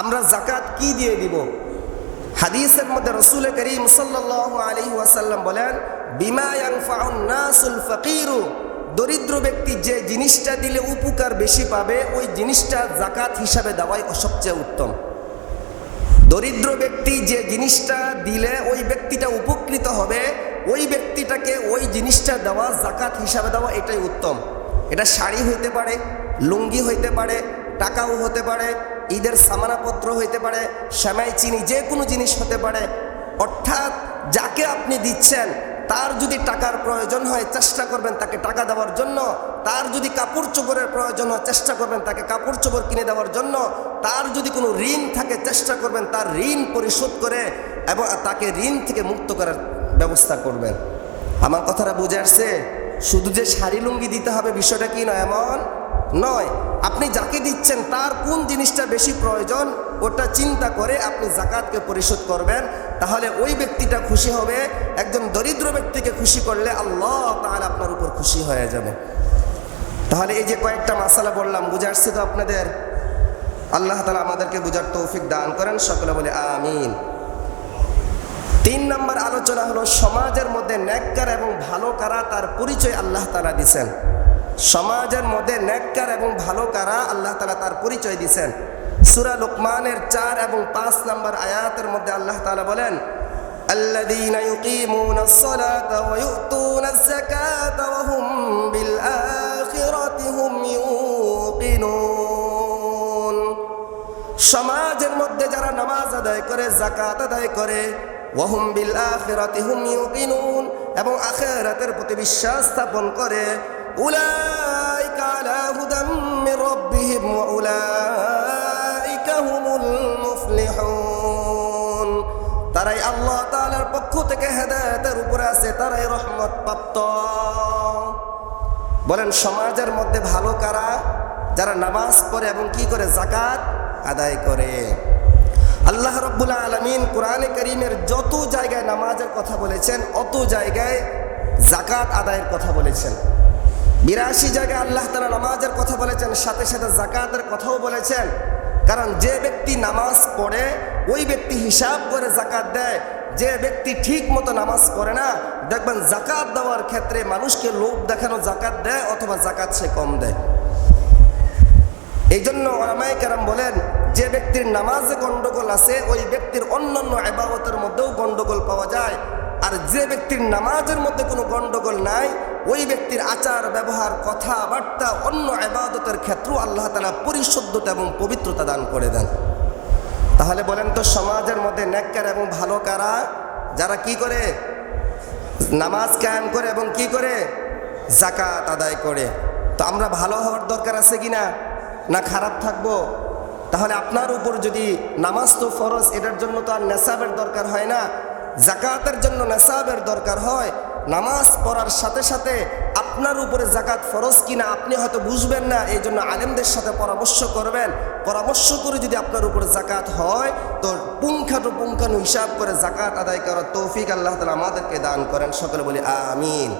আমরা জাকাত কি দিয়ে দিব? হাদিসের মধ্যে রসুল করিম আলাইহি ওয়াসাল্লাম বলেন, বিমা ইয়ানফাউন নাসুল ফাকিরু। দরিদ্র ব্যক্তি যে জিনিসটা দিলে উপকার বেশি পাবে, ওই জিনিসটা জাকাত হিসাবে দেওয়াই সবচেয়ে উত্তম। দরিদ্র ব্যক্তি যে জিনিসটা দিলে ওই ব্যক্তিটা উপকৃত হবে, ওই ব্যক্তিটাকে ওই জিনিসটা দেওয়া জাকাত হিসাবে দেওয়া এটাই উত্তম। এটা শাড়ি হইতে পারে, লুঙ্গি হইতে পারে, টাকাও হতে পারে ঈদের সামানাপত্র হইতে পারে শ্যামাই চিনি, যে কোনো জিনিস হতে পারে। অর্থাৎ যাকে আপনি দিচ্ছেন, তার যদি টাকার প্রয়োজন হয়, চেষ্টা করবেন তাকে টাকা দেওয়ার জন্য। তার যদি কাপড় চোপড়ের প্রয়োজন হয়, চেষ্টা করবেন তাকে কাপড় চোপড় কিনে দেওয়ার জন্য। তার যদি কোনো ঋণ থাকে, চেষ্টা করবেন তার ঋণ পরিশোধ করে এবং তাকে ঋণ থেকে মুক্ত করার ব্যবস্থা করবেন। আমার কথাটা বুঝে আসছে? শুধু যে শাড়ি লুঙ্গি দিতে হবে বিষয়টা কি নয়, এমন নয়, আপনি যাকে দিচ্ছেন তার কোন জিনিসটা বেশি প্রয়োজন, ওটা চিন্তা করে আপনি জাকাতকে পরিশোধ করবেন, তাহলে ওই ব্যক্তিটা খুশি হবে, একজন দরিদ্র ব্যক্তিকে খুশি করলে আল্লাহ তাহলে আপনার উপর খুশি হয়ে যাবে। তাহলে এই যে কয়েকটা মাসালা বললাম, বুঝে আসছে তো আপনাদের? আল্লাহ তালা আমাদেরকে বুঝার তৌফিক দান করেন, সকলে বলে আমিন। তিন নম্বর আলোচনা হলো, সমাজের মধ্যে ন্যাক্কার এবং ভালো কারা তার পরিচয় আল্লাহ তালা দিছেন। সমাজের মধ্যে ন্যাক্কার এবং ভালো কারা আল্লাহ তালা তার পরিচয় দিছেন সুরা লোকমানের চার এবং পাঁচ নম্বর আয়াতের মধ্যে আল্লাহ তালা বলেন الذين يقيمون الصلاة ويؤتون الزكاة وهم بالآخرة هم يوقنون সমাজের মধ্যে যারা নামাজ আদায় করে জাকাত আদায় করে ওয়াহুম বিল আখিরাতি হুম ইউকিনুন এবং আখিরাতের প্রতি বিশ্বাস স্থাপন করে আলা হুদাম মির রাব্বিহিম ওয়া উলাইকা হুমুল মুফলিহুন তারাই আল্লাহ তাআলার পক্ষ থেকে হেদায়েতের উপরে আছে, তারাই রহমত প্রাপ্ত বলেন, সমাজের মধ্যে ভালো কারা? যারা নামাজ পড়ে এবং কি করে? জাকাত আদায় করে। আল্লাহ রব্বুল আলমিন কোরআনে করিমের যত জায়গায় নামাজের কথা বলেছেন, অত জায়গায় জাকাত আদায়ের কথা বলেছেন। বিরাশি জায়গায় আল্লাহ তালা নামাজের কথা বলেছেন, সাথে সাথে জাকাতের কথাও বলেছেন। কারণ যে ব্যক্তি নামাজ পড়ে, ওই ব্যক্তি হিসাব করে জাকাত দেয়। যে ব্যক্তি ঠিক মতো নামাজ পড়ে না, দেখবেন জাকাত দেওয়ার ক্ষেত্রে মানুষকে লোভ দেখানো জাকাত দেয় অথবা জাকাত সে কম দেয়। এই জন্য ওলামাই কেরাম বলেন, যে ব্যক্তির নামাজে গন্ডগোল আছে, ওই ব্যক্তির অন্যান্য আবাবতের মধ্যেও গন্ডগোল পাওয়া যায়। আর যে ব্যক্তির নামাজের মধ্যে কোনো গণ্ডগোল নাই, ওই ব্যক্তির আচার, ব্যবহার, কথাবার্তা, অন্য আবাদতের ক্ষেত্রেও আল্লাহ তালা পরিশুদ্ধতা এবং পবিত্রতা দান করে দেন। তাহলে বলেন তো সমাজের মধ্যে ন্যাক্কার এবং ভালো কারা? যারা কি করে? নামাজ কায়েম করে এবং কি করে? জাকাত আদায় করে। তো আমরা ভালো হওয়ার দরকার আছে কি না না খারাপ থাকব? তাহলে আপনার উপর যদি নামাজ তো ফরজ, এটার জন্য তো আর নেশাবের দরকার হয় না। জাকাতের জন্য নেশাবের দরকার হয়। নামাজ পড়ার সাথে সাথে আপনার উপরে জাকাত ফরজ কিনা আপনি হয়তো বুঝবেন না, এই জন্য আলেমদের সাথে পরামর্শ করবেন। পরামর্শ করে যদি আপনার উপরে জাকাত হয়, তো পুঙ্খানু পুঙ্খানু হিসাব করে জাকাত আদায় করার তৌফিক আল্লাহ তালা আমাদেরকে দান করেন। সকলে বলি, আমিন।